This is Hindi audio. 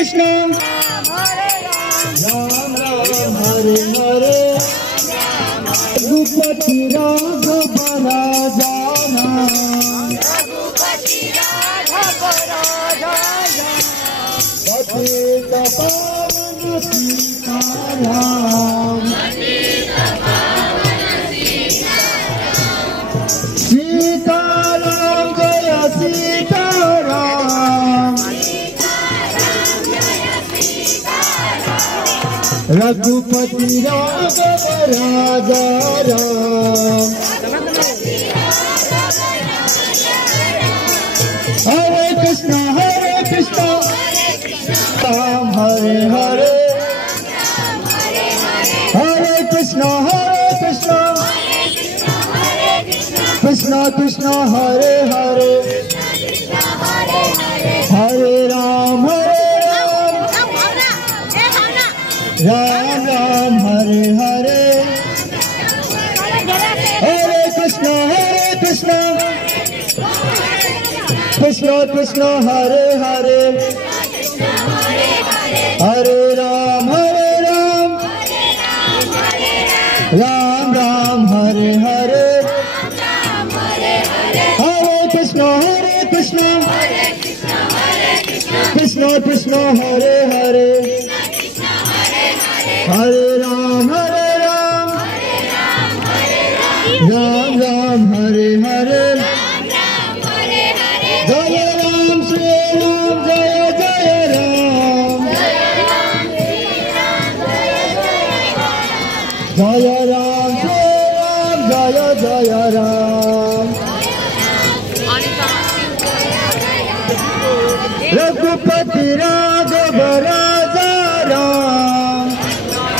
कृष्ण राम राम हरे हरे रघुपति राघव राजा पतित पावन सीताराम सीताराम जय सीताराम रघुपति राघव राजा राम हरे कृष्ण राम हरे हरे हरे कृष्ण कृष्ण कृष्ण हरे हरे हरे राम राम राम हरे हरे हरे कृष्ण कृष्ण कृष्ण हरे हरे हरे राम राम राम हरे हरे हरे कृष्ण कृष्ण कृष्ण हरे हरे हरे राम राम राम हरे हरे जय राम श्री राम जय जय राम जय राम श्री राम जय जय राम रघुपति राघव